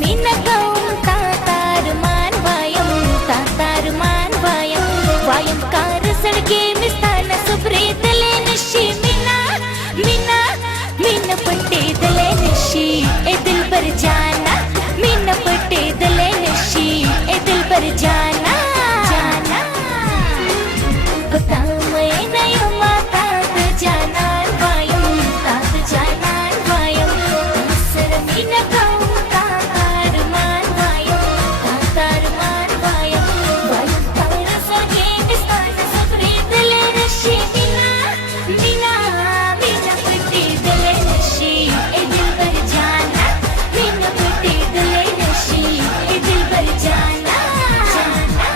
मीन कौं तातार मान वायम वायम कार सड़के मिस्तान सुप्रीत ले निशी मीना मीना मीन पट्टे दले निशी ए दिल पर जाना मीन पट्टे दले निशी ए दिल पर जाना जाना पता मैं नहीं माता जाना वायम तात जाना वायम सर मीन कौं तातार मान वायम वायम कार सड़के मिस्तान सुप्रीत ले निशी मीना मीना मीन पट्टे दले निशी ए दिल पर जाना मीन पट्टे दले निशी ए दिल पर जाना जाना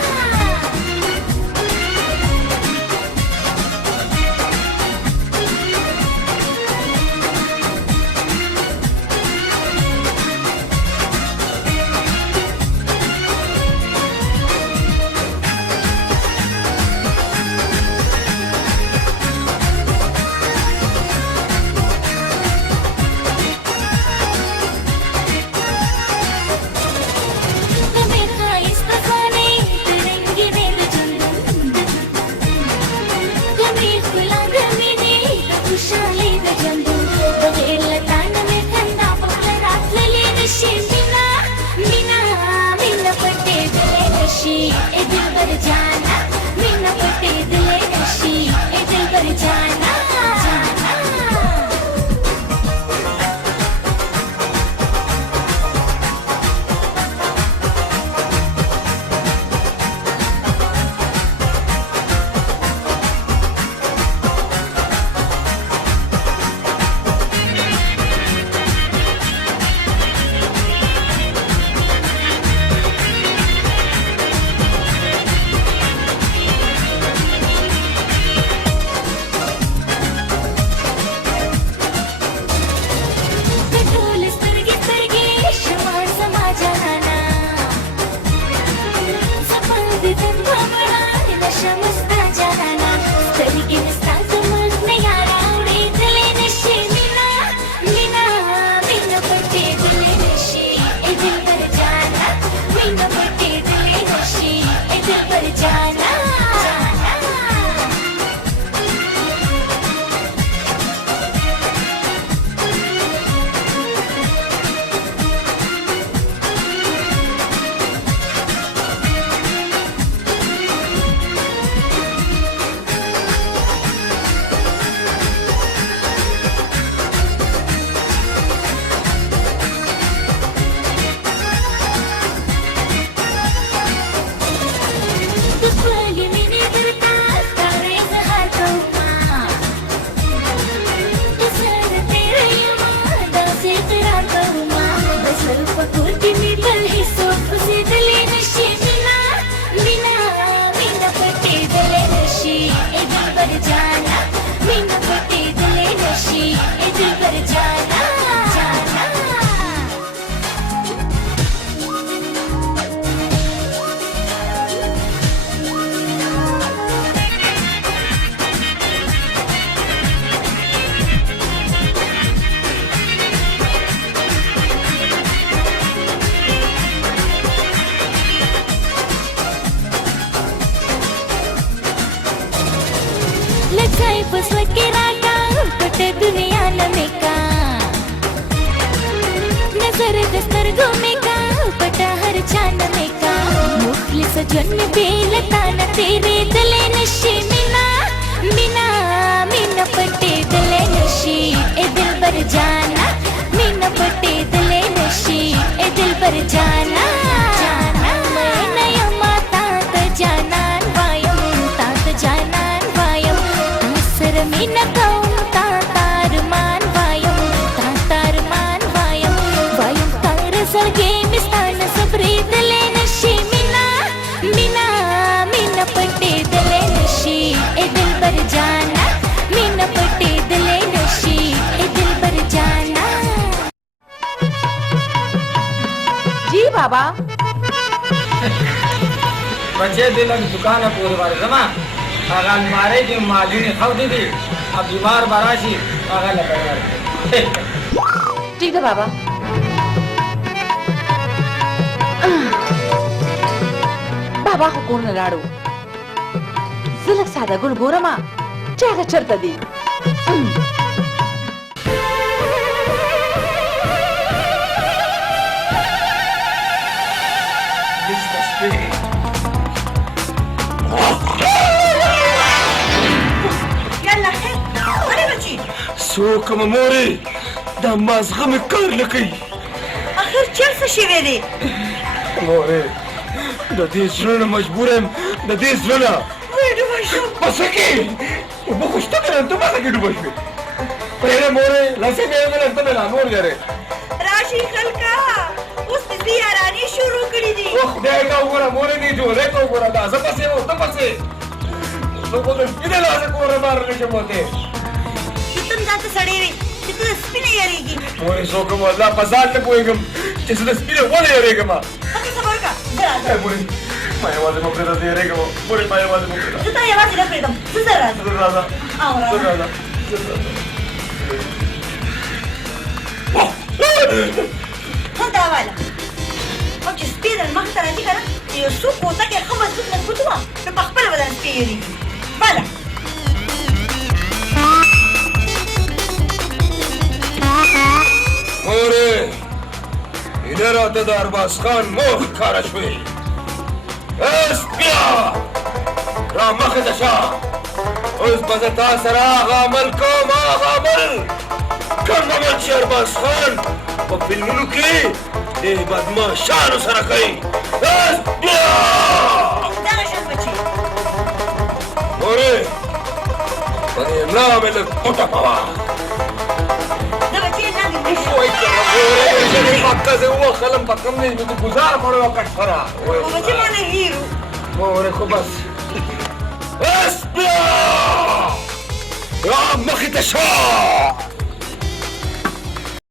दुनिया नमेका नजर दस्तर घूमेगा पटा हर चान में का मुखलिस जन्म बेलता न तेरे दले नशी मीना मीना मीना पट्टे दले नशी ए दिल पर जाना मीना पट्टे दले नशी ए दिल पर जाना जाना मैं नया माता जाना वायम तात जाना वायम सर मीना कौं तातार मान वायम वायम कार सळगे मिस्तान सुप्रीत ले नशी मीना मीना मीना पट्टे दले नशी ए दिल पर जाना मीना पट्टे दले नशी ए दिल पर जाना। जी बाबा बच्चे दिन दुकान पूरे बार जमा अगर मारे की माली ने खाऊ दी थी अब बीमार बाराशी अगर लगा ठीक है बाबा। بابا خو کور نه لاړو. زه لږ ساده ګل ګورم چې هغه چېرته دي. یالا خیر ولې بچي څوک یم مورې دا مازغه مې کار نه کوي. اخر چېر څه شوی دی مورې د دې زړه نه مجبور یم د دې زړه نه. وایي ډوبه شوم پسه کې اوبه خو شته که نه ته ماته کې ډوبه شوې. پرېږده مورې لسې مې ویل ته مې لا نور یارې راشي خلکه اوس د دې یارانې شروع کړي دي. او خدای ته وګوره مورې دې جوړې ته وګوره دا زه پسې یم ته پسې زه خو د سپي د لاسه کوره بار نه شم وتی. چې ته داسې سړی وې چې ته د سپي نه یارېږي. مورې څوک یم والله په ځان نه پوهېږم چې زه د سپي نه ولې یارېږم. هغه صبر وکړه زه راځم. مورې ما یوازې مه پرېږده زه یارېږم. مورې ما یوازې مه پرېږده. زه تا یوازې نه پرېږدم زه زه راځم. زه راځم او زه راځم راځم همدا واله او چې سپي در مخې ته راځي که نه چې یو څوک کوټه کې ښه مضبوط وه نو په خپله به در سپي یېرېږي. بله مورې هیله راته د ارباز خان مور ښکاره شوې. سپیه را مخې ته شه اوس به زه تا سره هغه عمل کوم هغه عمل کوم عمل چې ارباز خان په فلمونو کې د بدماشانو سره کوي. سپیه دغه شان بچي مورې په دې املا مې لږ پوټه کوه. زه بچي لاندې پرېږدم. وای کنه مورې زه پکه زه ووښلم په کوم نه مې ګزار کړی وه کټفره. خو بچي ما نه هېرو مورې خو بس اسپیا را مخې ته شه